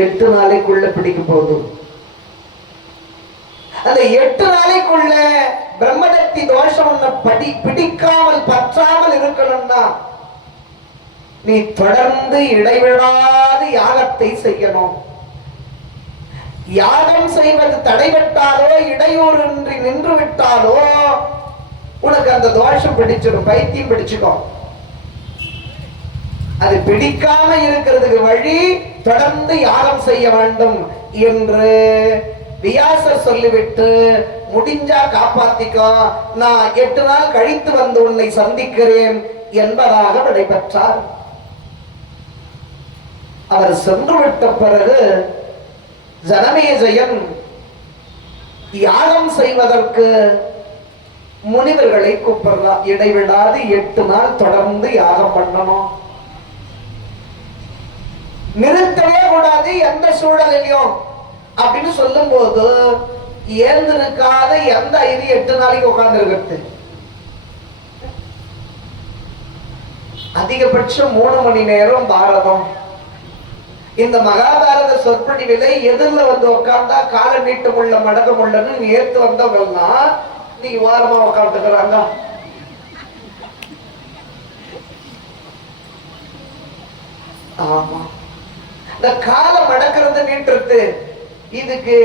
8 நாளைக்குள்ள பிடிக்க போதும். அந்த 8 நாளைக்குள்ள பிரம்மதத்தி தோஷம் பிடிக்காமல் பற்றாமல் இருக்கணும்னா நீ தொடர்ந்து இடைவிடாது யாகத்தை செய்யணும். யாகம் செய்வது தடைபட்டாலோ இடையூறின்றி நின்று விட்டாலோ உனக்கு அந்த தோஷம் பிடிச்சிடும், பைத்தியம் பிடிச்சுக்கோ. அது பிடிக்காம இருக்கிறதுக்கு வழி தொடர்ந்து யாகம் செய்ய வேண்டும் என்று வியாசர் சொல்லிவிட்டு முடிஞ்சா காப்பாத்திக்கோ, நான் 8 நாள் கழித்து வந்து உன்னை சந்திக்கிறேன் என்பதாக விடைபெற்றார். அவர் சென்று விட்ட பிறகு ஜனமேஜயன் யாகம் செய்வதற்கு முனிவர்களை கூப்பிடுறார். இடைவிடாது 8 நாள் தொடர்ந்து யாகம் பண்ணணும், நிறுத்தவே கூடாது எந்த சூழலையும் அப்படின்னு சொல்லும் போது ஏந்திருக்காத எந்த ஐரி 8 நாளைக்கு உட்கார்ந்து இருக்கிறது. அதிகபட்சம் 3 மணி நேரம் பாரதம். இந்த மகாபாரத சொற்பொழிவில எதிரில் வந்து உட்கார்ந்தா கால நீட்டம் உள்ள மடகம் உள்ளன்னு நேர்த்து வந்தவங்கன்னா நீங்க வாரமா உட்காந்துக்கிறாங்க. ஆமா, இந்த காலம் அடக்கிறது நீட்டுறது. இதுக்கு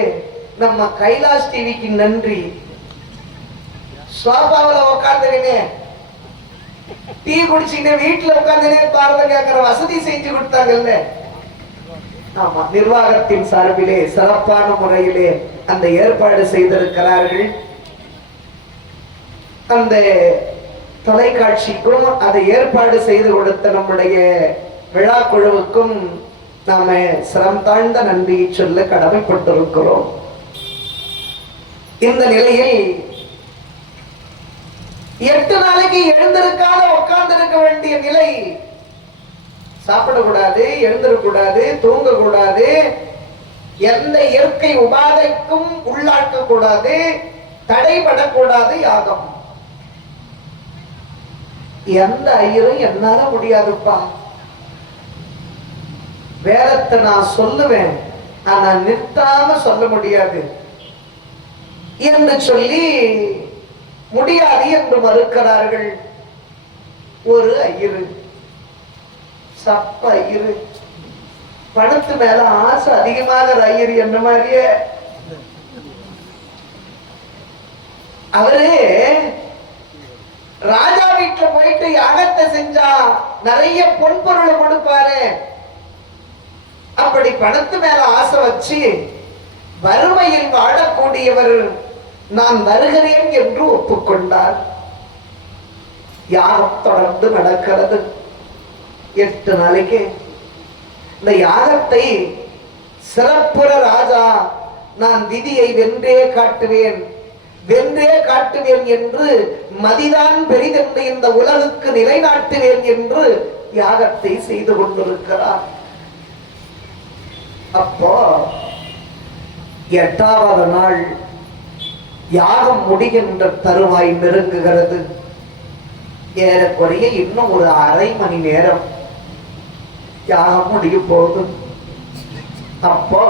நம்ம கைலாஷ் டிவிக்கு நன்றி. சோபாவில உட்காந்துக்கினே டீ குடிச்சுக்கினே வீட்டுல உட்காந்துனே பாரதம் கேட்கிற வசதி செஞ்சு கொடுத்தாங்கல்ல. ஆமா, நிர்வாகத்தின் சார்பிலே சிறப்பான முறையிலே அந்த ஏற்பாடு செய்திருக்கிறார்கள். அந்த தொலைக்காட்சிக்கும் அதை ஏற்பாடு செய்து கொடுத்த நம்முடைய விழா குழுவுக்கும் நாம சிரம் தாழ்ந்த நன்றியை சொல்ல கடமைப்பட்டிருக்கிறோம். இந்த நிலையில் 8 நாளைக்கு எழுந்திருக்காத உட்கார்ந்து இருக்க வேண்டிய நிலை. சாப்பிடக்கூடாது, எழுந்திருக்கூடாது, தூங்கக்கூடாது, எந்த இயற்கை உபாதைக்கும் உள்ளாக்க கூடாது, தடைபடக்கூடாது யாகம். எந்த ஐயரும் என்னால முடியாதுப்பா, வேதத்தை நான் சொல்லுவேன் ஆனா நிறுத்தாம சொல்ல முடியாது என்று சொல்லி முடியாது என்று மறுக்கிறார்கள். ஒரு ஐயரு, சப்ப ஐயரு, பணத்து மேல ஆசை அதிகமாக ஐயரு என்ன மாதிரியே அவரு ராஜா வீட்டுல போயிட்டு யாகத்தை செஞ்சா நிறைய பொன்பொருள் கொடுப்பாரு. அப்படி பணத்து மேல ஆசை வச்சு வறுமையில் வாழக்கூடியவர் நான் வருகிறேன் என்று ஒப்புக்கொண்டார். யாகம் தொடர்ந்து நடக்கிறது 8 நாளைக்கு. இந்த யாகத்தை சிறப்புற ராஜா நான் விதியை வென்றே காட்டுவேன், வென்றே காட்டுவேன் என்று மதிதான் பெரிதென்று இந்த உலகுக்கு நிலைநாட்டுவேன் என்று யாகத்தை செய்து கொண்டிருக்கிறார். அப்போ 8வது நாள் யாகம் முடிகின்ற தருவாய் நெருங்குகிறது. ஏறக்குறைய இன்னும் ஒரு அரை மணி நேரம் யாகம் முடிய போதும். அப்போ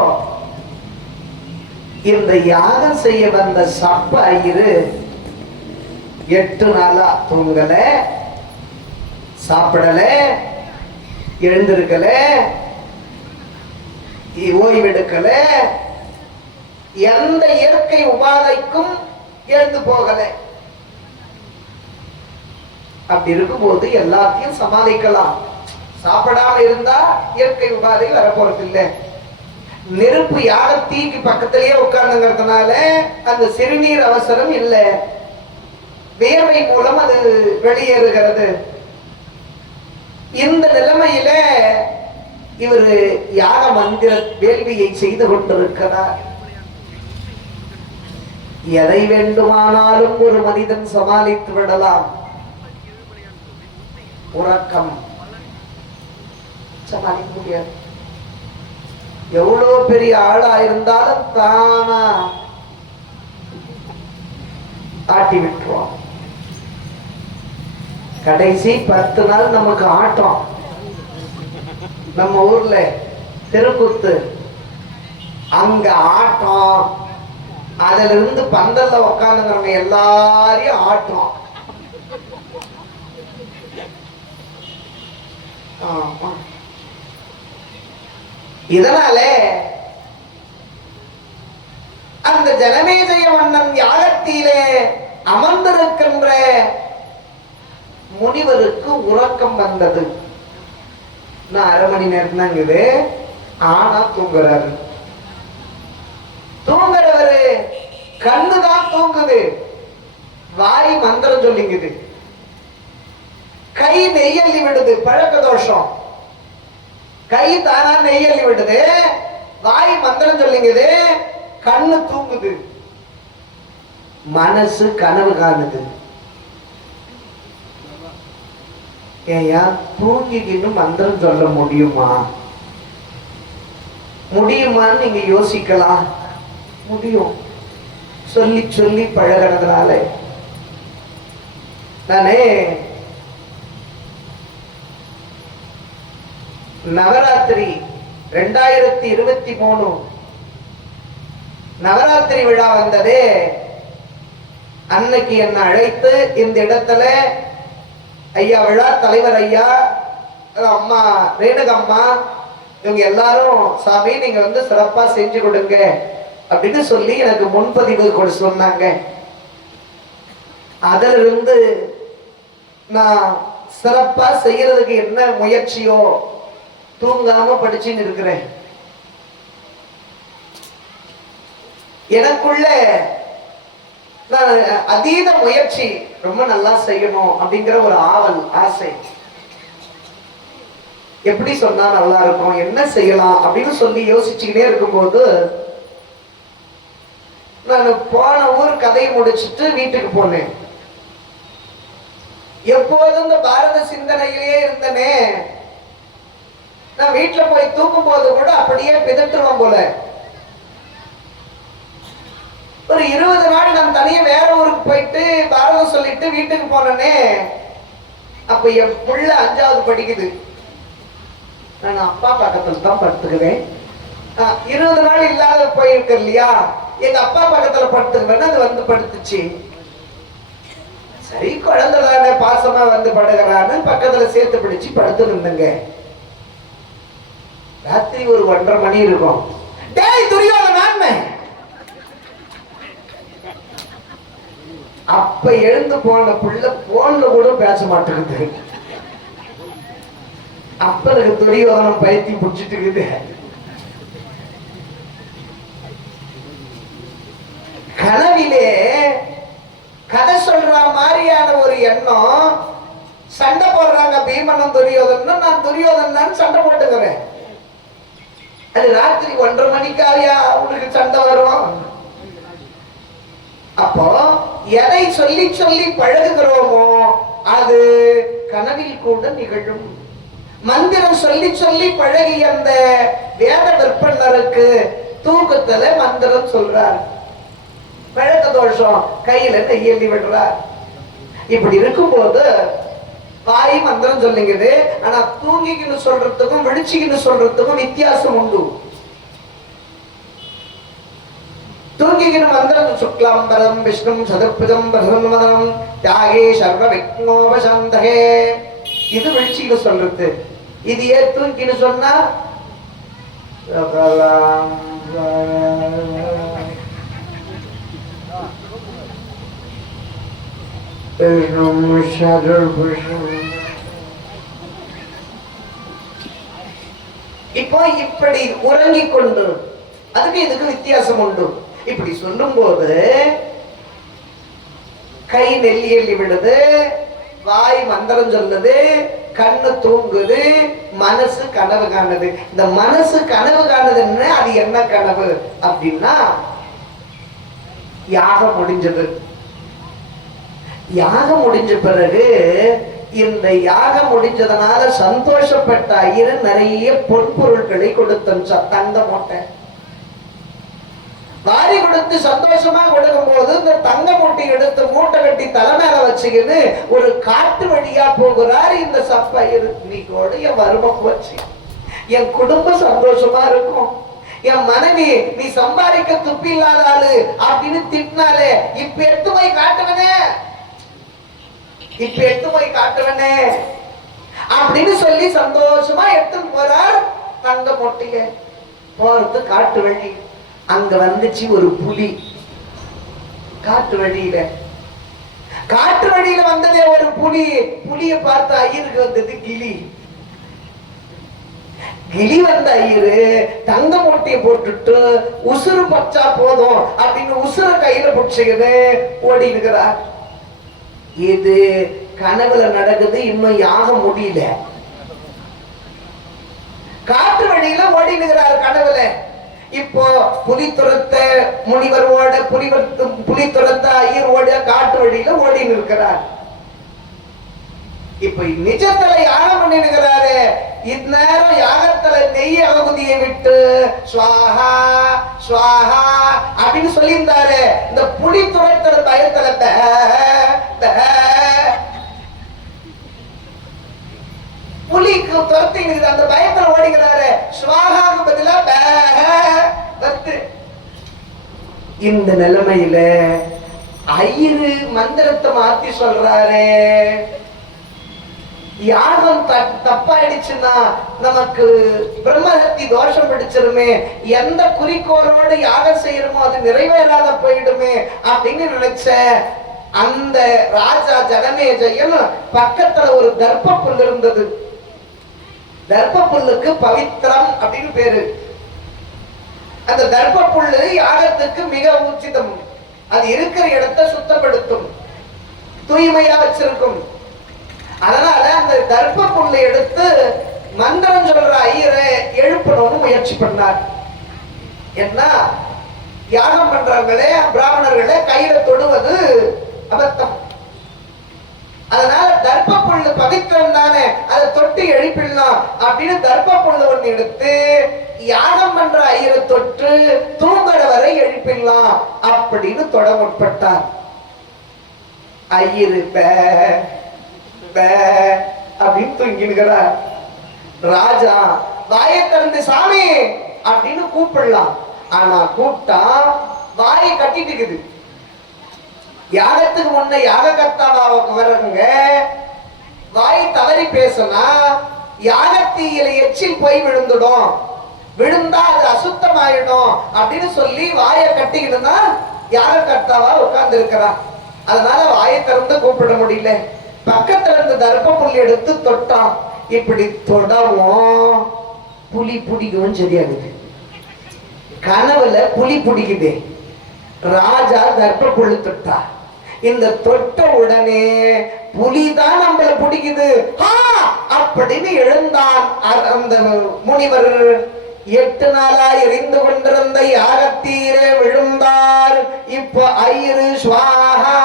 இந்த யாகம் செய்ய வந்த சப்ப ஐயரு 8 நாளா தூங்கல, சாப்பிடல, எழுந்திருக்கல, ஓய்வெடுக்கல, எந்த இயற்கை உபாதைக்கும் எழுந்து போகல. அப்படி இருக்கும்போது எல்லாத்தையும் சமாளிக்கலாம். சாப்பிடாம இருந்தா இயற்கை உபாதை வரப்போறது இல்லை. நெருப்பு யாகத்தீக்கு பக்கத்திலேயே உட்கார்ந்துங்கிறதுனால அந்த சிறுநீர் அவசரம் இல்லை, வேர்வை மூலம் அது வெளியேறுகிறது. இந்த நிலைமையில இவர் யாக மந்திர வேள்வியை செய்து கொண்டிருக்கிறார். எதை வேண்டுமானாலும் ஒரு மனிதன் சமாளித்து விடலாம், உறக்கம் சமாளிக்க முடியாது. எவ்வளவு பெரிய ஆளா இருந்தாலும் தானா ஆட்டி விட்டுருவான். கடைசி 10 நாள் நமக்கு ஆட்டம். நம்ம ஊர்ல தெருக்கூத்து அங்க ஆட்டம். அதுல இருந்து பந்தல்ல உட்காந்துங்கிறவங்க எல்லாரையும் ஆட்டம். இதனால அந்த ஜனமேஜய மன்னன் யாகத்திலே அமர்ந்திருக்கின்ற முனிவருக்கு உறக்கம் வந்தது. நான் 1/2 மணி நேரம் தாங்குது. ஆனா தூங்குறாரு. தூங்குறவரு கண்ணுதான் தூங்குது, வாய் மந்திரம் சொல்லிங்குது, கை நெய்யல்லி விடுது, பழக்க தோஷம். கை தானா நெய்யல்லி விடுது, வாய் மந்திரம் சொல்லிங்குது, கண்ணு தூங்குது, மனசு கனவு காணுது. ஏயா தூங்கிக்கின்னு மந்திரம் சொல்ல முடியுமா? முடியுமான்னு நீங்க யோசிக்கலாம். முடியும். சொல்லி சொல்லி பழகிறதுனால. நானே நவராத்திரி 2023 நவராத்திரி விழா வந்ததே, அன்னைக்கு என்ன அழைத்து இந்த இடத்துல ஐயா விழா தலைவர் ஐயா, அம்மா ரேணுகம்மா, இவங்க எல்லாரும் சாமி நீங்க வந்து சிறப்பா செஞ்சு கொடுங்க அப்படின்னு சொல்லி எனக்கு முன்பதிவு கொடு சொன்னாங்க. அதிலிருந்து நான் சிறப்பா செய்யறதுக்கு என்ன முயற்சியோ தூங்காம படிச்சுன்னு இருக்கிறேன். எனக்குள்ள நான் அதீத முயற்சி, ரொம்ப நல்லா செய்யணும் அப்படிங்கிற ஒரு ஆவல், ஆசை. எப்படி சொன்னா நல்லா இருக்கும், என்ன செய்யலாம் அப்படின்னு சொல்லி யோசிச்சுக்கிட்டே இருக்கும்போது நான் போன ஊர் கதையை முடிச்சுட்டு வீட்டுக்கு போனேன். எப்போதும் இந்த பாரத சிந்தனையிலேயே இருந்தனே, நான் வீட்டுல போய் தூக்கும் போது கூட அப்படியே பிதற்றுவோம் போல. ஒரு 20 நாள் நான் தனியா வேற ஊருக்கு போயிட்டு பாரதம் சொல்லிட்டு வீட்டுக்கு போனேனே, அப்ப என் புள்ள 5வது படிக்குது. நான் அப்பா பக்கத்துல தான் படுத்துக்குவேன். 20 நாள் இல்லாத போயிருக்கு இல்லையா, எங்க அப்பா பக்கத்துல படுத்துக்குவேன். அது வந்து படுத்துச்சு. சரி குழந்தை தானே பாசமா வந்து படுகிறான்னு பக்கத்துல சேர்த்து பிடிச்சு படுத்து நின்னுங்க. ராத்திரி ஒரு 1:30 மணி இருக்கும். டேய் துரியோதனா, அப்ப எழுந்து போன புள்ள போன்ல கூட பேச மாட்டேங்குது. அப்பனுக்கு துரியோதனம் பயிற்சி பிடிச்சிட்டு இருக்குது. கனவிலே கதை சொல்ற மாதிரியான ஒரு எண்ணம். சண்டை போடுறாங்க பீமனும் துரியோதனும், நான் துரியோதனன் சண்டை போட்டுக்கிறேன். அது ராத்திரி 1:30 மணிக்காரியா உங்களுக்கு சண்டை வரும்? அப்போ எதை சொல்லி சொல்லி பழகுகிறோமோ அது கனவில் கூட நிகழும். மந்திரம் சொல்லி சொல்லி பழகி அந்த வேத விற்பனருக்கு தூக்கத்துல மந்திரம் சொல்றார். பழக்க தோஷம், கையில நெய்யல்லி விடுறார். இப்படி இருக்கும்போது வாய் மந்திரம் சொல்லுங்குது, ஆனா தூங்கிக்கின்னு சொல்றதுக்கும் விழிச்சுக்கின்னு சொல்றதுக்கும் வித்தியாசம் உண்டு. தூங்கிக்கின்னு மந்திரம் சுக்லாம்பரம் விஷ்ணும் சதுர்புஜம் பிரசன்னமதனம் தியாகே சர்வ விக்னோபசாந்தகே, இது விழிச்சுக்கின்னு சொல்றது. இது ஏன் தூங்கிக்கின்னு சொன்னா இப்போ இப்படி உறங்கிக் கொண்டு, அதுக்கு இதுக்கு வித்தியாசம் உண்டு. இப்படி சொல்லும் போது கை நெல்லி எள்ளி விடுது, வாய் மந்திரம் சொல்லுது, கண்ணு தூங்குது, மனசு கனவு காணுது. இந்த மனசு கனவு காணுதுன்னு அது என்ன கனவு அப்படின்னா, யாகம் முடிஞ்சது. யாகம் முடிஞ்ச பிறகு இந்த யாகம் முடிஞ்சதுனால சந்தோஷப்பட்ட ஐயர் நிறைய பொன்பொருட்களை கொடுத்தன். தங்க மூட்டை வாரி கொடுத்து சந்தோஷமா கொடுக்கும் போது இந்த தங்க மூட்டை எடுத்து மூட்டை கட்டி தலைமையில வச்சுக்கின்னு ஒரு காட்டு வழியா போகிறார் இந்த சப்பையர். இன்னைக்கோட என் வறுமை போச்சு, என் குடும்பம் சந்தோஷமா இருக்கும், என் மனைவி நீ சம்பாதிக்க துப்பி இல்லாத ஆளு அப்படின்னு திட்டினாலே இப்ப எடுத்து போய் காட்டுவனே, இப்ப எடுத்து போய் காட்டுவனே அப்படின்னு சொல்லி சந்தோஷமா எடுத்துன்னு போறார். தங்க மொட்டைய போறது காட்டு வழி. அங்க வந்துச்சு ஒரு புலி. காட்டு வழியில வந்ததே ஒரு புலி. புலிய பார்த்து ஐயருக்கு வந்தது கிளி. கிளி வந்த ஐயரு தங்க மூட்டையை போட்டுட்டு உசுறு பச்சா போதும் அப்படின்னு உசுர கையில பிடிச்சுக்கிட்டு ஓடி இருக்கிறார். இது கனவுல நடக்குது, இன்னும் யாக முடியல. காட்டு வழியில ஓடி இருக்கிறார் கனவுல. இப்போ புலி துரத்த முனிவரோட புலி துரத்த ஐயர் ஓட காட்டு வழியில ஓடி இருக்கிறார். இப்ப நிஜத்துல யாகம் பண்ணிருக்கிறாரு. இந்நேரம் யாகத்துல நெய் அககுதியை விட்டு ஸ்வாஹா ஸ்வாஹா அப்படின்னு சொல்லியிருந்தாரு. இந்த புலி துரத்துற பயத்துல புலிக்கு துரத்தி அந்த பயத்துல ஓடிக்கிறாரு. ஸ்வாஹாக்கு பதிலா இந்த நிலைமையில ஐயரு மந்திரத்தை மாத்தி சொல்றாரு. யாகம் தப்பாயிடுச்சுன்னா நமக்கு பிரம்மஹத்தி தோஷம் பிடிச்சிருமே, எந்த குறிக்கோளோடு யாகம் செய்யறோமோ அது நிறைவேறாத போயிடுமே அப்படின்னு நினைச்ச அந்த ராஜா ஜனமேஜயன் பக்கத்துல ஒரு தர்ப்ப புல் இருந்தது. தர்ப்ப புல்லுக்கு பவித்திரம் அப்படின்னு பேரு. அந்த தர்ப்ப புல்லு யாகத்துக்கு மிக உச்சிதம். அது இருக்கிற இடத்தை சுத்தப்படுத்தும், தூய்மையா வச்சிருக்கும். அதனால அந்த தர்ப்ப புல்லை எடுத்து மந்திரம் சொல்ற ஐயரை எழுப்பணும்னு முயற்சி பண்ணார். என்ன யாகம் பண்றவங்களே பிராமணர்களே கையில தொடுவது அபத்தம். அதனால தர்ப்ப புல்லு பவித்திரம் தானே, அதை தொட்டு எழுப்பிடலாம் அப்படின்னு தர்ப்ப புல்லு ஒண்ணு எடுத்து யாகம் பண்ற ஐயரை தொட்டு தூங்குற வரை எழுப்பிடலாம் அப்படின்னு தொட முற்பட்டார். ஐயரு அப்படின்னு தூங்கினுக்கிறார். ராஜா வாயை திறந்து சாமி அப்படின்னு கூப்பிடலாம். ஆனா கூட்டா வாயை கட்டிட்டு இருக்குது. யாகத்துக்கு முன்ன யாக கர்த்தாவாவுக்கு வர்றவங்க வாய் தவறி பேசினா யாகத்தீயில எச்சில் போய் விழுந்துடும், விழுந்தா அது அசுத்தமாயிடும் அப்படின்னு சொல்லி வாயை கட்டிக்கிட்டுனா யாக கர்த்தாவா உட்கார்ந்து இருக்கிறான். அதனால வாயை திறந்து கூப்பிட முடியல. பக்கத்துல இருந்து தர்ப்ப புள்ளி எடுத்து தொட்டான். இப்படி தொடவும் புலி பிடிக்கவும் சரியாகுது. கனவுல புலி பிடிக்குது. ராஜா தர்ப்ப புள்ளி தொட்டா. இந்த தொட்ட உடனே புலிதான் நம்மள பிடிக்குது அப்படின்னு எழுந்தான் அந்த முனிவர். 8 நாளா எரிந்து கொண்டிருந்த யாகத்தீரே விழுந்தார். இப்போ ஐயரு ஸ்வாஹா.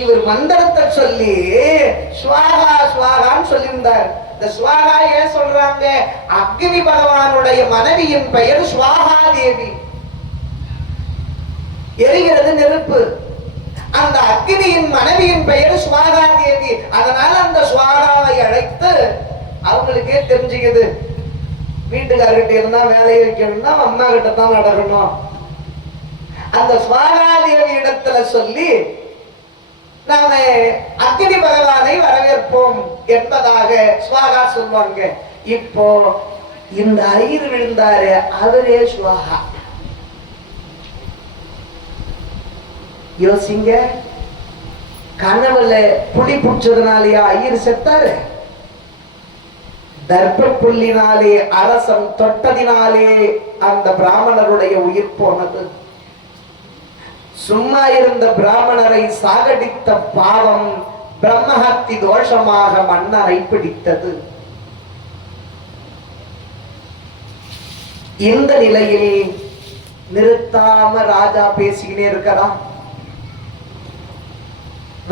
இவர் மந்திரத்தை சொல்லி ஸ்வாஹா ஸ்வாஹான்னு சொல்லியிருந்தார். இந்த ஸ்வாஹா ஏன் சொல்றாங்க? அக்னி பகவானுடைய மனைவியின் பெயர் ஸ்வாஹா தேவி. எரிகிறது நெருப்பு. அந்த அக்னியின் மனைவியின் பெயர் ஸ்வாஹா தேவி. அதனால அந்த ஸ்வாஹாவை அழைத்து அவங்களுக்கே தெரிஞ்சுக்குது, வீட்டுக்காரர்கிட்ட இருந்தா வேலையை வைக்கணும்னா அம்மா கிட்ட தான் நடக்கணும். அந்த ஸ்வாஹா தேவி இடத்துல சொல்லி நாம அக்னி பகவானை வரவேற்போம் என்பதாக ஸ்வாஹா சொல்லுவாங்க. இப்போ இந்த ஐயர் விழுந்தாரு, அவரே ஸ்வாஹா. யோசிங்க, கனவுல புலி பிடிச்சதுனாலயா ஐயர் செத்தாரு? தர்ப்ப புல்லினாலே அரசன் தொட்டதினாலே அந்த பிராமணருடைய உயிர் போனது. சும்மா இருந்த பிராமணரை சாகடித்த பாவம் பிரம்மஹத்தி தோஷமாக மன்னரை பிடித்தது. இந்த நிலையில் நிறுத்தாம ராஜா பேசிக்கினே இருக்கிறான்.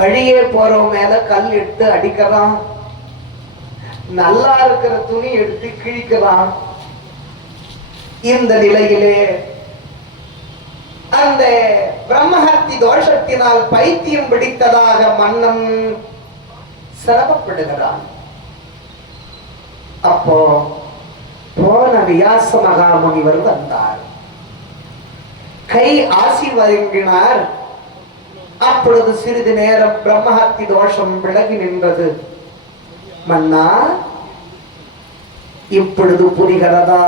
வழியே போறவன் மேல கல் எடுத்து அடிக்கிறான். நல்லா இருக்கிற துணி எடுத்து கிழிக்கிறான். இந்த நிலையிலே அந்த பிரம்மஹத்தி தோஷத்தினால் பைத்தியம் பிடித்ததாக மன்னன் சிரமப்படுகிறான். அப்போ போன வியாச மகாமுனிவர் வந்தார். கை ஆசி வழங்கினார். அப்பொழுது சிறிது நேரம் பிரம்மஹத்தி தோஷம் விலகி நின்றது. மன்னா, இப்பொழுது புரிகிறதா?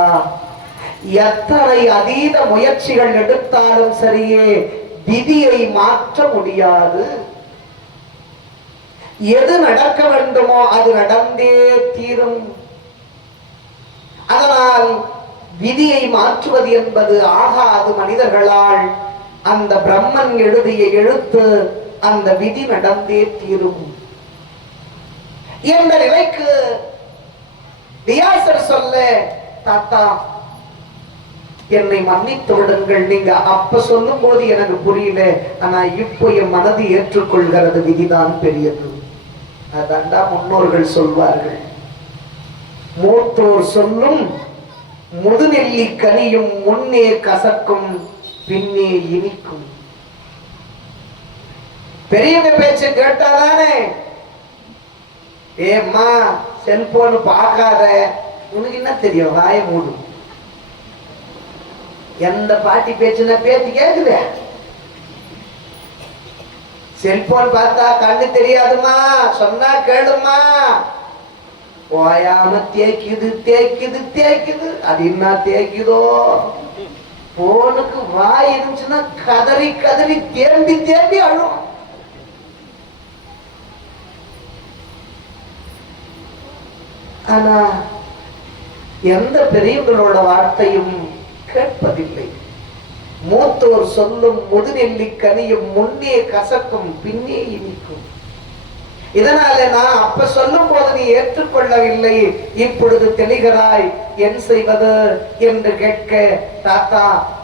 எத்தனை அதீத முயற்சிகள் எடுத்தாலும் சரியே விதியை மாற்ற முடியாது. எது நடக்க வேண்டுமோ அது நடந்தே தீரும். அதனால் விதியை மாற்றுவது என்பது ஆகாது மனிதர்களால். அந்த பிரம்மன் எழுதிய எழுத்து, அந்த விதி நடந்தே தீரும் என்ற நிலைக்கு வியாசர் சொல்ல, தாத்தா என்னை மன்னித்து விடுங்கள், நீங்க அப்ப சொல்லும் போது எனக்கு புரியல, ஆனா இப்போ என் மனது ஏற்றுக்கொள்கிறது, விதிதான் பெரியது. அதாண்டா முன்னோர்கள் சொல்வார்கள், மூத்தோர் சொல்லும் முதுநெல்லி கனியும் முன்னே கசக்கும் பின்னே இனிக்கும். பெரியவங்க பேச்சு கேட்டாதானே, ஏம்மா செல்போன் பார்க்காத, உனக்கு என்ன தெரியும், வாய மூடு. எந்த பாட்டி பேச்சுனா பேத்தி கேக்குது. செல்போன் பார்த்தா கண்ணு தெரியாதுமா, சொன்னா கேளுமா. ஓயாம தேய்க்குது தேய்க்குது தேய்க்குது. அது என்ன தேய்க்குதோ? போனுக்கு வாய் இருந்துச்சுன்னா கதறி கதறி தேம்பி தேம்பி அழும். ஆனா எந்த பெரியவங்களோட வார்த்தையும் கேட்பதில்லை. மூத்தோர் சொல்லும் முதுநெல்லி கனியும் முன்னே கசக்கும் பின்னே இனிக்கும். இதனால நான் அப்ப சொல்லும் போது நீ ஏற்றுக்கொள்ளவில்லை, இப்பொழுது தெளிகிறாய், என் செய்வது என்று கேட்க, தாத்தா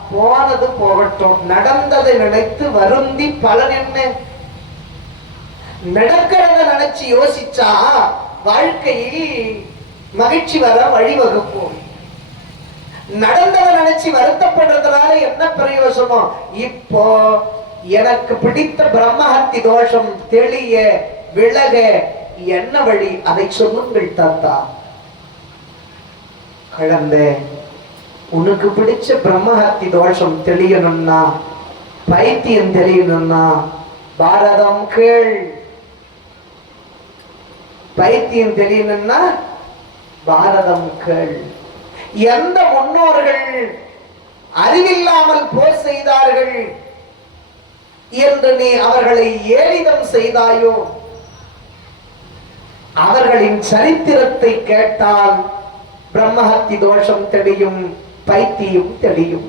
போனது போகட்டும், நடந்ததை நினைத்து வருந்தி பலன் என்ன? நடக்கிறத நினைச்சு யோசிச்சா வாழ்க்கையில் மகிழ்ச்சி வர வழிவகுப்போம். நடந்ததை நினைச்சு வருத்தப்படுறதுனால என்ன பிரயோசனம்? இப்போ எனக்கு பிடித்த பிரம்மஹத்தி தோஷம் தெளிய விலக என்ன வழி, அதை சொல்லுங்கள் தாத்தா. குழந்த, உனக்கு பிடிச்ச பிரம்மஹத்தி தோஷம் தெளியணும்னா, பைத்தியம் தெரியணும்னா பாரதம் கேள். பைத்தியம் தெரியணும்னா பாரதம் கேள். எந்த முன்னோர்கள் அறிவில்லாமல் போர் செய்தார்கள் என்று நீ அவர்களை ஏளிதம் செய்தாயோ, அவர்களின் சரித்திரத்தை கேட்டால் பிரம்மஹத்தி தோஷம் தெளியும், பைத்தியம் தெளியும்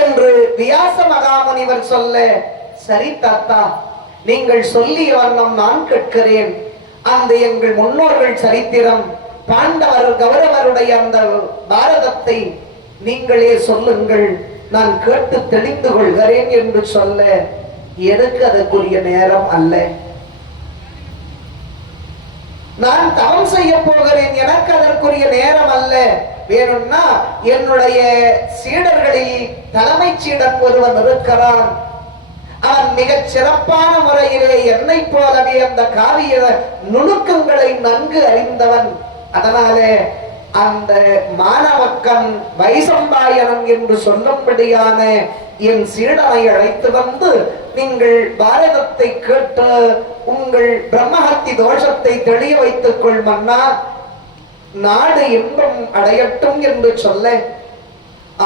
என்று வியாச மகாமுனிவர் சொல்ல, சரி தாத்தா, நீங்கள் சொல்லிய வண்ணம் நான் கேட்கிறேன். அந்த எங்கள் முன்னோர்கள் சரித்திரம், பாண்டவர் கௌரவருடைய அந்த பாரதத்தை நீங்களே சொல்லுங்கள், நான் கேட்டு தெளிந்து கொள்கிறேன் என்று சொல்ல, எனக்கு அதற்குரிய நேரம் அல்ல. நான் தவம் செய்ய போகிறேன், எனக்கு அதற்குரிய நேரம் அல்ல. வேணும்னா என்னுடைய சீடர்களில் தலைமை சீடன் ஒருவன் இருக்கிறான். அவன் மிகச் சிறப்பான முறையிலே என்னை போலவே அந்த காவிய நுணுக்கங்களை நன்கு அறிந்தவன். அதனாலே அந்த மாணவக்கன் வைசம்பாயனம் என்று சொல்லும்படியான என் சீடனை அழைத்து வந்து, நீங்கள் பாரதத்தை கேட்டு உங்கள் பிரம்மஹத்தி தோஷத்தை தெளிய வைத்துக் கொள் மன்னா, நாடு இன்பம் அடையட்டும் என்று சொல்ல,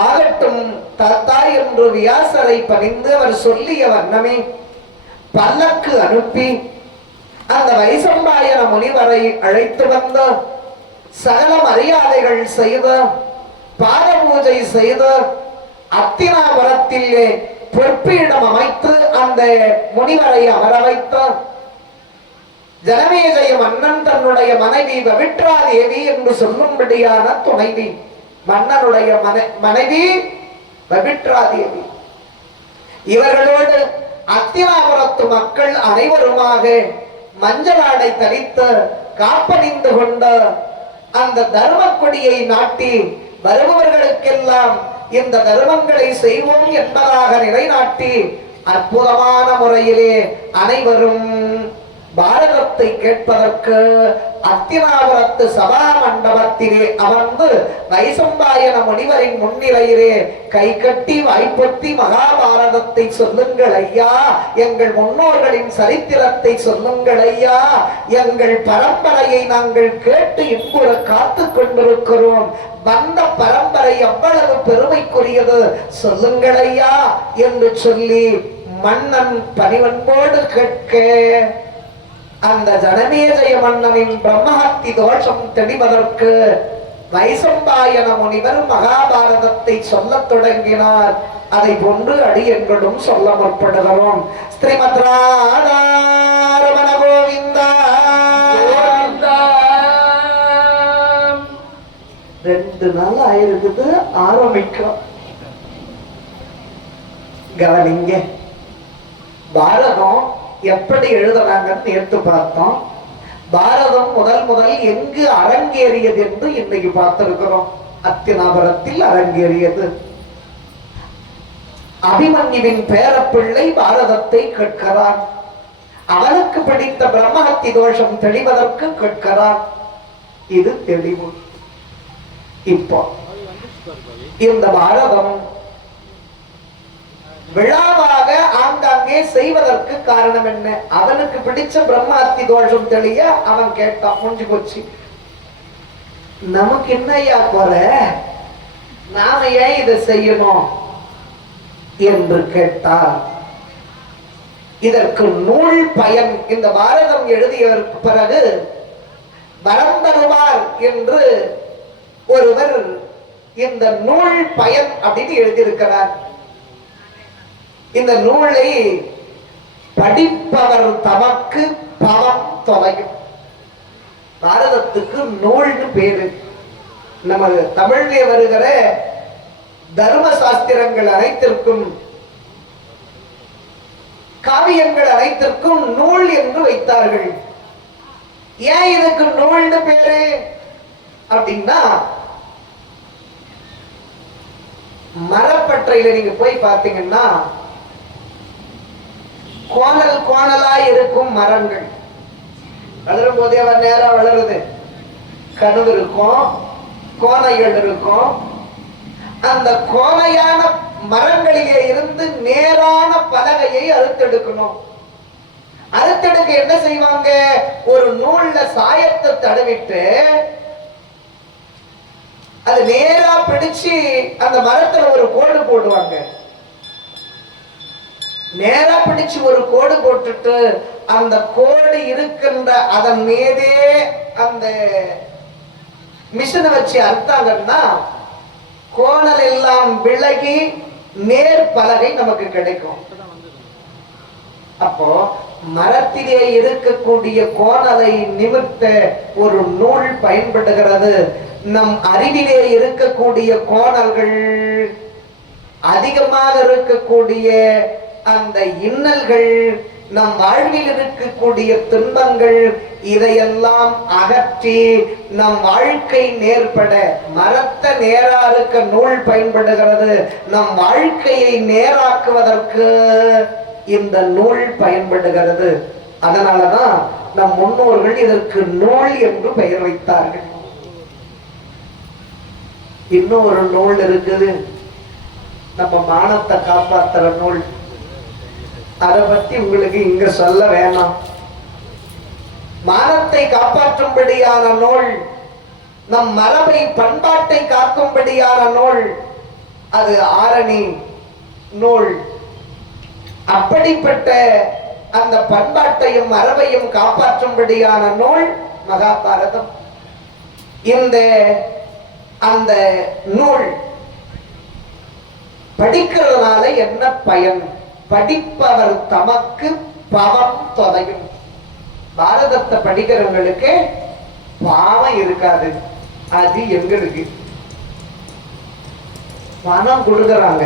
ஆகட்டும் தாத்தா என்று வியாசரை பணிந்து அவர் சொல்லிய வண்ணமே பல்லக்கு அனுப்பி அந்த வைசம்பாயன முனிவரை அழைத்து வந்த, சகல மரியாதைகள் செய்த, பாத பூஜை செய்த, அத்தினாபுரத்திலே பொற்பீடம் அமைத்து அந்த முனிவரை அமர வைத்த, ஜனமேஜய மன்னன் தன்னுடைய மனைவி பவித்ரா தேவி என்று சொல்லும்படியான துணைவி, மன்னனுடைய மனைவி பவித்ரா தேவி, இவர்களோடு அத்தினாபுரத்து மக்கள் அனைவருமாக மஞ்சளாடை தரித்து காப்பணிந்து கொண்ட அந்த தர்ம கொடியை நாட்டி வருபவர்களுக்கெல்லாம் இந்த தர்மங்களை செய்வோம் என்பதாக நிலைநாட்டி அற்புதமான முறையிலே அனைவரும் பாரதத்தை கேட்பதற்கு அத்தினாபுரத்து சபா மண்டபத்திலே அமர்ந்து வைசம்பாயன முனிவரின் முன்னிலையிலே கை கட்டி வாய்ப்பொத்தி மகாபாரதத்தை சொல்லுங்கள் ஐயா, எங்கள் முன்னோர்களின் சரித்திரத்தை சொல்லுங்கள் ஐயா, எங்கள் பரம்பரையை நாங்கள் கேட்டு இன்புற காத்து கொண்டிருக்கிறோம், வந்த பரம்பரை எவ்வளவு பெருமைக்குரியது சொல்லுங்கள் ஐயா என்று சொல்லி மன்னன் பணிவன்போடு கேட்க அந்த ஜனமேஜய மன்னனின் பிரம்மஹத்தி தோஷம் தெளிவதற்கு வைசம்பாயன முனிவர் மகாபாரதத்தை சொல்லத் தொடங்கினார். அதை போன்று அடியங்களும் சொல்ல முற்படுகிறோம். ஸ்ரீமத் ராதாரமண கோவிந்தா. 2 நாள் ஆயிருக்குது ஆரம்பிக்கும். கவனிங்க, பாரதம் எப்படி எழுதுறாங்கன்னு நேற்று பார்த்தோம். பாரதம் முதல் எங்கு அரங்கேறியது என்று இன்னைக்கு பார்த்திருக்கிறோம். அத்தினாபுரத்தில் அரங்கேறியது. அபிமன்யுவின் பேரப்பிள்ளை பாரதத்தை கேட்கிறான். அவனுக்கு பிடித்த பிரம்மஹத்தி தோஷம் தெளிவதற்கு கேட்கிறான். இது தெளிவு. இப்போ இந்த பாரதம் விழாவாக ஆங்காங்கே செய்வதற்கு காரணம் என்ன? அவனுக்கு பிடிச்ச பிரம்மஹத்தி தோஷம் தெளிய அவன் கேட்டான். முடிஞ்சு போச்சு. நமக்கு என்னையா குறை, நாம ஏன் இதை செய்யணும் என்று கேட்டால் இதற்கு நூல் பயன். இந்த பாரதம் எழுதியதற்கு பிறகு வரம் தருவார் என்று ஒருவர் இந்த நூல் பயன் அப்படின்னு எழுதியிருக்கிறார். இந்த நூலை படிப்பவர் தமக்கு பவம் தொலையும். பாரதத்துக்கு நூல்னு பேரு. நம்ம தமிழிலே வருகிற தர்ம சாஸ்திரங்கள் அனைத்திற்கும், காவியங்கள் அனைத்திற்கும் நூல் என்று வைத்தார்கள். ஏன் இதுக்கு நூல்னு பேரு அப்படின்னா, மரப்பற்றையில நீங்க போய் பார்த்தீங்கன்னா கோணல் கோணலா இருக்கும் மரங்கள். வளரும் போதே அவர் நேரா வளருது. கனவு இருக்கும், கோணைகள் இருக்கும். அந்த கோணையான மரங்களிலே இருந்து நேரான பலகையை அறுத்தெடுக்கணும். அறுத்தெடுக்க என்ன செய்வாங்க? ஒரு நூல்ல சாயத்தை தடவிட்டு அது நேரா பிடிச்சு அந்த மரத்துல ஒரு கோடு போடுவாங்க. நேரா பிடிச்சு ஒரு கோடு போட்டுட்டு அந்த கோடு இருக்கின்ற அதன் மீதே அந்த மிஷினை வச்சு அறுத்தாங்கன்னா கோணல் எல்லாம் விலகி நேர் பலகை நமக்கு கிடைக்கும். அப்போ மரத்திலே இருக்கக்கூடிய கோணலை நிமிர்த்த ஒரு நூல் பயன்படுகிறது. நம் அறிவிலே இருக்கக்கூடிய கோணல்கள், அதிகமாக இருக்கக்கூடிய அந்த இன்னல்கள், நம் வாழ்வில் இருக்கக்கூடிய துன்பங்கள், இதையெல்லாம் அகற்றி நம் வாழ்க்கை நேர்பட மரத்த நேரா இருக்க நூல் பயன்படுகிறது. நம் வாழ்க்கையை நேராக்குவதற்கு இந்த நூல் பயன்படுகிறது. அதனாலதான் நம் முன்னோர்கள் இதற்கு நூல் என்று பெயர் வைத்தார்கள். இன்னும் ஒரு நூல் இருக்குது, நம்ம மானத்தை காப்பாற்றுற நூல். அதை பத்தி உங்களுக்கு இங்க சொல்ல வேணாம். மானத்தை காப்பாற்றும்படியான நூல், நம் மரபை பண்பாட்டை காக்கும்படியான நூல், அது ஆரணி நூல். அப்படிப்பட்ட அந்த பண்பாட்டையும் மரபையும் காப்பாற்றும்படியான நூல் மகாபாரதம். இந்த அந்த நூல் படிக்கிறதுனால என்ன பயன்? படிப்பவர் தமக்கு பவம் தொலையும். பாரதத்தை படிக்கிறவங்களுக்கு பாவம் இருக்காது. அது எங்களுக்கு பணம் கொடுக்கறாங்க,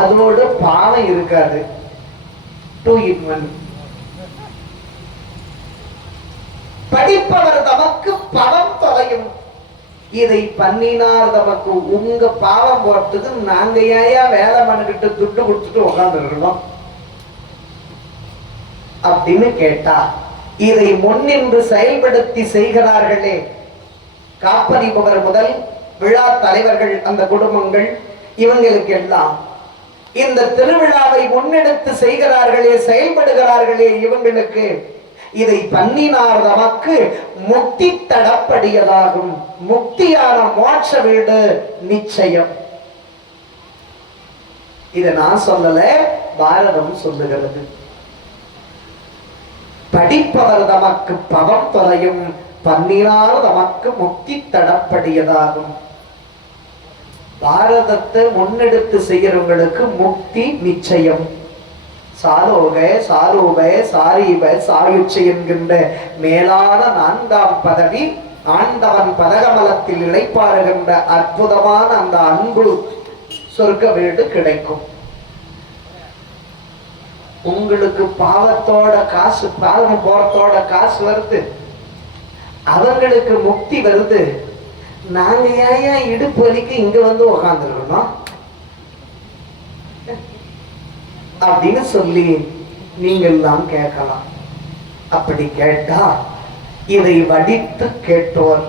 அதோட பாவம் இருக்காது. 2 in 1. படிப்பவர் தமக்கு பவம் தொலையும். இதை பண்ணினார் தமக்கு. உங்க பாவம் போறதுக்கு நாங்க ஏயா வேலை பண்ணிக்கிட்டு துட்டு கொடுத்துட்டு உட்கார்ந்து இருக்கணும் அப்படின்னு கேட்டா இதை முன்னின்று செயல்படுத்தி செய்கிறார்களே, காப்பறிபவர் முதல் விழா தலைவர்கள், அந்த குடும்பங்கள், இவங்களுக்கு எல்லாம் இந்த திருவிழாவை முன்னெடுத்து செய்கிறார்களே, செயல்படுகிறார்களே, இவங்களுக்கு இதை பண்ணினார் நமக்கு முக்தி தடப்படியதாகும். முக்தியான மோட்ச வீடு நிச்சயம். இதை நான் சொல்லல, பாரதம் சொல்லுகிறது. படிப்பவர் தமக்கு பவம் தொலையும், பண்ணினார் நமக்கு முக்தி தடப்படியதாகும். பாரதத்தை முன்னெடுத்து செய்யறவங்களுக்கு முக்தி நிச்சயம். சாலோக சாரூப சாரீப சாயுச்சை என்கின்ற மேலான 4ஆம் பதவி ஆண்டவன் பதகமலத்தில் இளைப்பாறுகின்ற அற்புதமான அந்த அன்பு சொர்க்க வீடு கிடைக்கும். உங்களுக்கு பாவத்தோட காசு, பாவம் போறதோட காசு வருது, அவங்களுக்கு முக்தி வருது. நாங்க ஏன் இடுப்பு வலிக்கு இங்க வந்து உக்காந்துருக்கணும் அப்படின்னு சொல்லி நீங்க எல்லாம் கேட்கலாம். அப்படி கேட்டா இதை வடித்து கேட்டோர்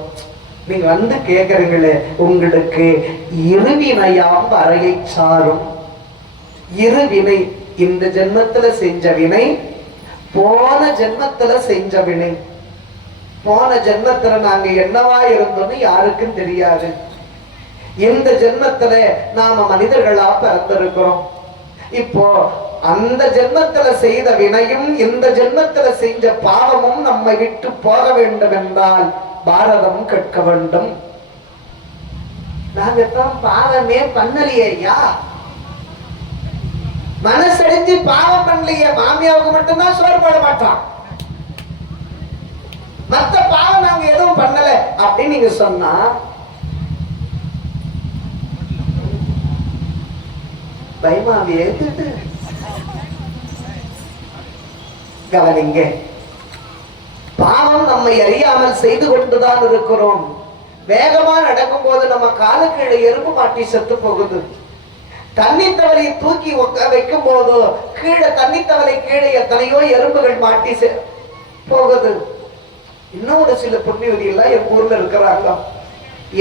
நீங்க வந்து கேட்கறீங்களே, உங்களுக்கு இருவினையாம் வரையை சாரும். இருவினை, இந்த ஜென்மத்துல செஞ்ச வினை, போன ஜென்மத்துல செஞ்ச வினை. போன ஜென்மத்துல நாங்க என்னவா இருந்தோம்னு யாருக்கும் தெரியாது. இந்த ஜென்மத்துல நாம மனிதர்களா பிறந்திருக்கிறோம். இப்போ அந்த ஜென்மத்துல செய்த வினையும் இந்த ஜென்மத்துல செஞ்ச பாவமும் நம்மை விட்டு போக வேண்டும் என்றால் பாரதம் கேட்க வேண்டும். நாங்க தான் பாவமே பண்ணலையே ஐயா, மனசடைஞ்சு பாவம் பண்ணலையே. மாமியாவுக்கு மட்டும்தான் சோறு போட மாட்டான், மத்த பாவம் நாங்க எதுவும் பண்ணல அப்படின்னு நீங்க சொன்னா பயமாவே ஏத்துட்டு கவனிங்க. பாவம் நம்மை அறியாமல் செய்து கொண்டுதான் இருக்கிறோம். வேகமா நடக்கும் போது நம்ம காலு கீழே எறும்பு மாட்டி செத்து போகுது. தண்ணி தவளை தூக்கி வைக்கும் போது கீழே தண்ணி தவளை கீழே எத்தனையோ எறும்புகள் மாட்டி போகுது. இன்னும் ஒரு சில புண்ணியவதி எல்லாம் என் ஊர்ல இருக்கிறாங்க.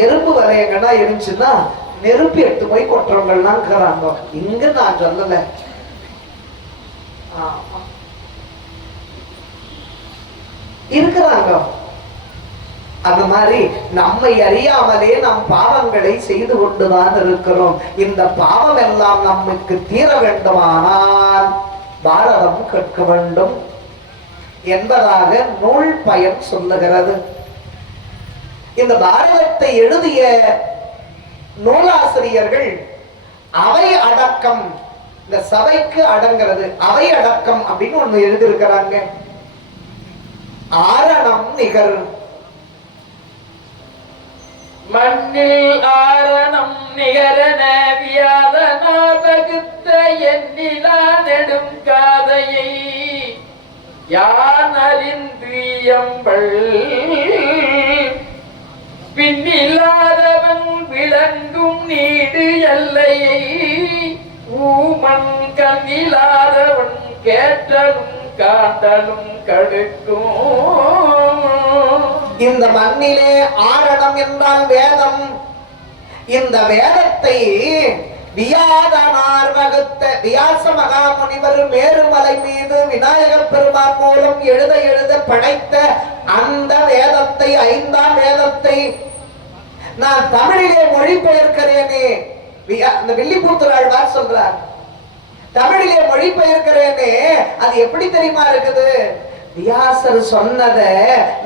எறும்பு வரையங்கன்னா இருந்துச்சுன்னா நெருப்பு எடுத்து போய் கொட்டுறவங்கலாம் இருக்கிறாங்க. இங்க நான் சொல்லல, இருக்கிறாங்க. அந்த மாதிரி நம்மை அறியாமலே நம் பாவங்களை செய்து கொண்டுதான் இருக்கிறோம். இந்த பாவம் எல்லாம் நமக்கு தீர வேண்டுமானால் பாரதம் கேட்க வேண்டும் என்பதாக நூல் பயன் சொல்லுகிறது. இந்த பாரதத்தை எழுதிய நூலாசிரியர்கள் அவை அடக்கம், இந்த சபைக்கு அடங்கிறது அவை அடக்கம் அப்படின்னு ஒண்ணு எழுதியிருக்கிறாங்க. ஆரணம் நிகர், மண்ணில் ஆரணம் நிகரன வியாதனார் வகுத்த எண்ணிலா நெடும் காதையை யான் அறிந்தியம்பள் பின்னில்லாதவன் விளங்கும் நீடு எல்லையை ஊமன் கண்ணில்லாதவன் கேட்டலும் காட்டலும் கடுக்கும். இந்த மண்ணிலே ஆரணம் என்றால் வேதம். இந்த வேதத்தை வியாதனார் வகுத்த வியாச மகாமுனிவர் மேருமலை மீது விநாயகர் பெருமான் மூலம் எழுத எழுத படைத்த அந்த வேதத்தை, 5ஆம் வேதத்தை நான் தமிழிலே மொழிபெயர்க்கிறேனே. அந்த வில்லிபுத்தூராழ்வார் சொல்றார், தமிழிலே மொழிபெயர்க்கிறேனே. அது எப்படி தெரியுமா இருக்குது? வியாசர் சொன்னத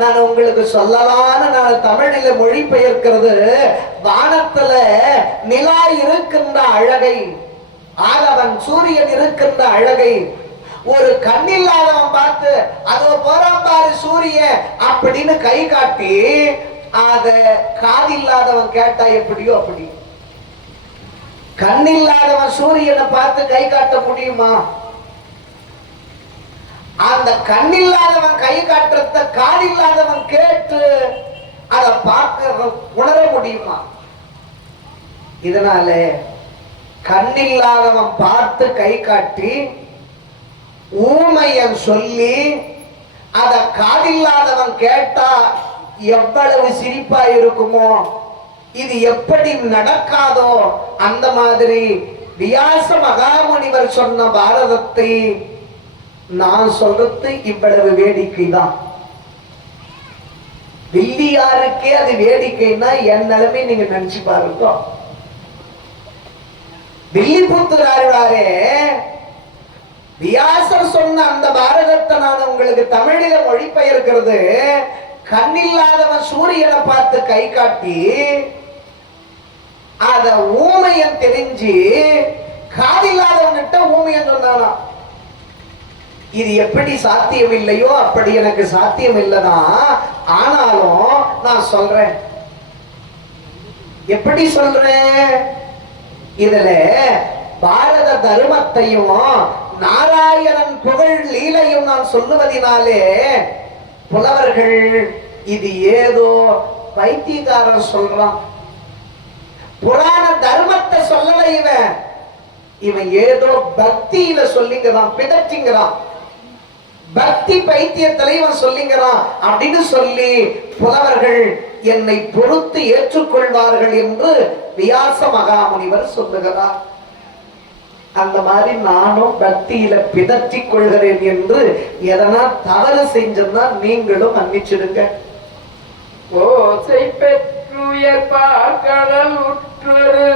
நான் உங்களுக்கு சொல்லலான்னு நான் தமிழில மொழிபெயர்க்கிறது. வானத்துல நிலா இருக்கின்ற அழகை, ஆதவன் சூரியன் இருக்கின்ற அழகை ஒரு கண்ணில்லாதவன் பார்த்து அதோ போறாம்பாரு சூரியன் அப்படின்னு கை காட்டி, அத காதில்லாதவன் கேட்டா எப்படியோ அப்படி. கண்ணில்லாதவன் சூரியனை பார்த்து கை காட்ட முடியுமா? அந்த கண்ணில்லாதவன் கை காட்டுறத காதில்லாதவன் கேட்டு அதை பார்க்க உணர முடியுமா? இதனால கண்ணில்லாதவன் பார்த்து கை காட்டி ஊமையன் சொல்லி அத காதில்லாதவன் கேட்டா எவ்வளவு சிரிப்பா இருக்குமோ, இது எப்படி நடக்காதோ அந்த மாதிரி வியாச மகாமுனிவர் சொன்ன பாரதத்தை நான் சொல்றது இவ்வளவு வேடிக்கை தான். வில்லியாருக்கே அது வேடிக்கைன்னா என் நிலைமை நீங்க நினைச்சு பாருங்க. வில்லிபுத்தூராரே வியாசர் சொன்ன அந்த பாரதத்தை நான் உங்களுக்கு தமிழில மொழிபெயர்க்கிறது. கண்ணில்லாதவன் சூரியனை பார்த்து கை காட்டி அத ஊமையன் தெரிஞ்சு காதில்லாதவன்கிட்ட ஊமையன் சொன்னானா. இது எப்படி சாத்தியம் இல்லையோ அப்படி எனக்கு சாத்தியம் இல்லைதான். ஆனாலும் நான் சொல்றேன். எப்படி சொல்றேன்? இதுல பாரத தர்மத்தையும் நாராயணன் புகழ் லீலையும் நான் சொல்லுவதினாலே புலவர்கள் இது ஏதோ பைத்தியக்காரன் சொல்றான், புராண தர்மத்தை சொல்லல இவன் ஏதோ பக்தியில சொல்லிங்கிறான், பிதற்றிங்கிறான், பக்தி பைத்தியத்தில இவன் சொல்லிங்கிறான் அப்படின்னு சொல்லி புலவர்கள் என்னை பொறுத்து ஏற்றுக்கொள்வார்கள் என்று வியாச மகாமுனிவர் சொல்லுகிறார். அந்த மாதிரி நானும் பக்தியில பிதற்றி கொள்கிறேன் என்று எதனா தவறு செஞ்சா நீங்களும் மன்னிச்சிடுங்க. ஓசை பெற்றுயர்பார்கடல் உற்றொரு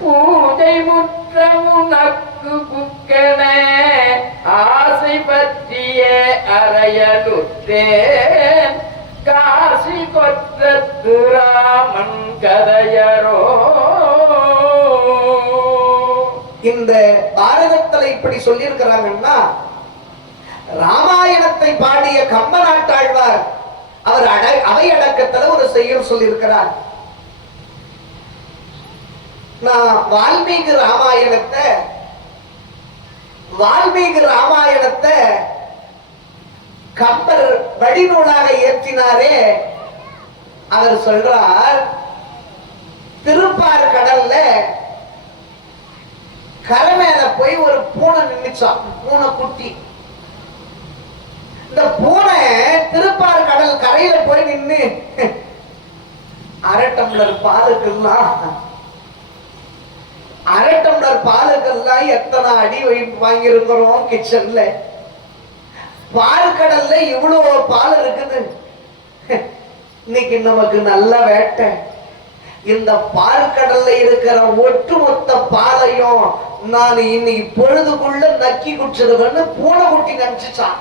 பூஜை முற்ற உனக்கு புக்கனே ஆசை பற்றிய அறையலுற்றேன் காசி கொற்றத்து ராமன் கதையரோ. இந்த பாரதத்துல இப்படி சொல்லியிருக்கிறாங்கன்னா, ராமாயணத்தை பாடிய கம்ப நாட்டாழ்வார் அவர் அவை அடக்கத்துல ஒரு செய்யுள் சொல்லியிருக்கிறார். நான் வால்மீகி ராமாயணத்தை கம்பர் வடிநூலாக ஏற்றினாரே. அவர் சொல்றார், திருப்பார் கடல்ல கரை மேல போய் ஒரு பூனை நின்னுச்சான், பூனை குட்டி. இந்த பூனை திருப்பார் கடல் கரையில போய் நின்னு அரை டம்ளர் பாலுக்கெல்லாம் எத்தனை அடி வாங்கியிருக்கிறோம் கிச்சன்ல. பால்கடல்ல இவ்வளவு பால் இருக்குது. இன்னைக்கு நமக்கு நல்ல வேட்டை. இந்த பால்கடல்ல இருக்கிற ஒட்டுமொத்த பாலையும் நான் இன்னைக்கு பொழுதுக்குள்ள நக்கி குடிச்சிருவேன்னு பூனை குட்டி நினைச்சுச்சான்.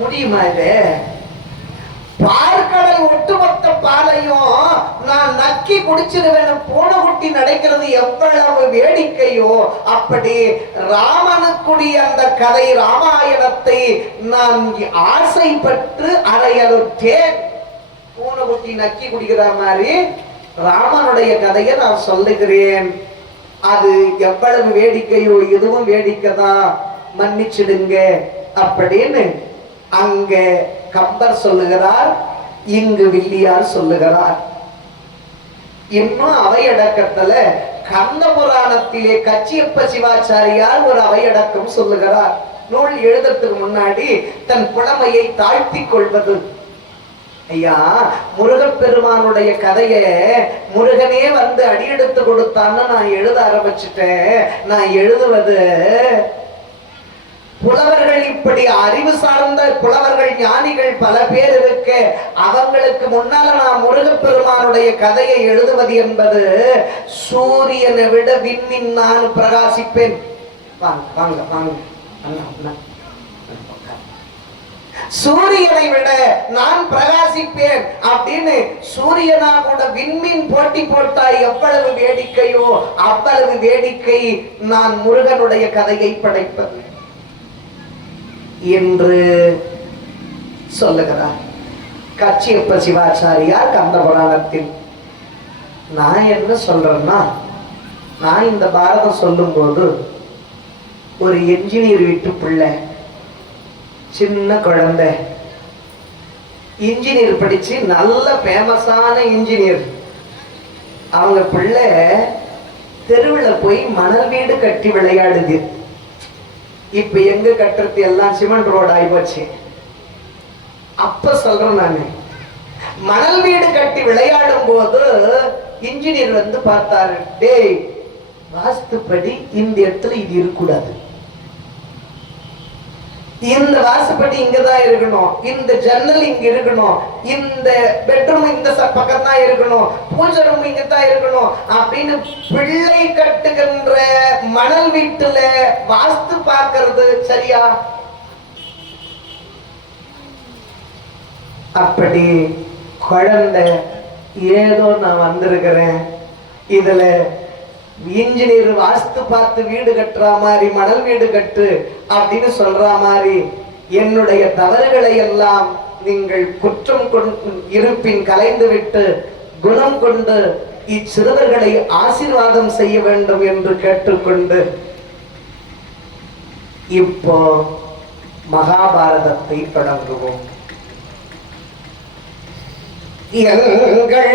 முடியுமா இது? பார்க்கடல் ஒட்டுமொத்த பாலையும் நான் நக்கி குடிச்சிருவேன் பூனை குட்டி நடக்கிறது எவ்வளவு வேடிக்கையோ அப்படி ராமனுக்குரிய அந்த கதை ராமாயணத்தை நான் ஆசைப்பட்டு அறையலுற்றேன். பூனை குட்டி நக்கி குடிக்கிற மாதிரி ராமனுடைய கதையை நான் சொல்லுகிறேன். அது எவ்வளவு வேடிக்கையோ எதுவும் வேடிக்கை தான், மன்னிச்சிடுங்க அப்படின்னு அங்க கம்பர் சொல்லுகிறார், இங்கு வில்லியார் சொல்லுகிறார். இன்னும் அவையடக்கத்துல கந்த புராணத்திலே கச்சியப்ப சிவாச்சாரியார் ஒரு அவையடக்கம் சொல்லுகிறார். நூல் எழுதத்துக்கு முன்னாடி தன் புலமையை தாழ்த்தி கொள்வது. ஐயா, முருகப்பெருமானுடைய கதைய முருகனே வந்து அடியெடுத்து கொடுத்தான்னு நான் எழுத ஆரம்பிச்சுட்டேன். நான் எழுதுவது புலவர்கள், இப்படி அறிவு சார்ந்த புலவர்கள் ஞானிகள் பல பேர் இருக்கு. அவங்களுக்கு முன்னால நான் முருகப்பெருமானுடைய கதையை எழுதுவது என்பது சூரியனை விட விண்ணின் நான் பிரகாசிப்பேன். வாங்க வாங்க வாங்க, சூரியனை விட நான் பிரகாசிப்பேன் அப்படின்னு சூரியனா கூட விண்மீன் போட்டி போட்டா எவ்வளவு வேடிக்கையோ அவ்வளவு வேடிக்கை நான் முருகனுடைய கதையை படைப்பது என்று சொல்லுகிறார் கச்சியப்ப சிவாச்சாரியார் கந்த புராணத்தில். நான் என்ன சொல்றேன்னா, நான் இந்த பாரதம் சொல்லும் போது ஒரு என்ஜினியர் வீட்டு பிள்ளை, சின்ன குழந்தை, இன்ஜினியர் படிச்சு நல்ல ஃபேமஸான இன்ஜினியர். அவங்க பிள்ளை தெருவில் போய் மணல் வீடு கட்டி விளையாடுது. இப்ப எங்க கட்டுறது எல்லாம் சிமெண்ட் ரோடு ஆயிப்போச்சு. அப்ப சொல்றேன் நானு, மணல் வீடு கட்டி விளையாடும் போது இன்ஜினியர் வந்து பார்த்தாரு, டேய் வாஸ்துப்படி இந்த இடத்துல இது இருக்கக்கூடாது, இந்த வாசப்படி இங்கதான் இருக்கணும், இந்த ஜன்னல் இங்க இருக்கணும், இந்த பெட்ரூம் இந்த பக்கம் தான் இருக்கணும், பூஜை ரூம் இங்க தான் இருக்கணும் அப்படின்னு பிள்ளை கட்டுகின்ற மணல் வீட்டுல வாஸ்து பார்க்கிறது சரியா? அப்படி குழந்தை ஏதோ நான் வந்திருக்கிறேன், இதுல இன்ஜினியர் வாஸ்து பார்த்து வீடு கட்டுற மாதிரி மணல் வீடு கட்டு அப்படின்னு சொல்ற மாதிரி என்னுடைய தவறுகளை எல்லாம் நீங்கள் குற்றம் இருப்பின் கலைந்து விட்டு குணம் கொண்டு இச்சிறுவர்களை ஆசீர்வாதம் செய்ய வேண்டும் என்று கேட்டுக்கொண்டு இப்போ மகாபாரதத்தை தொடங்குவோம். எங்கள்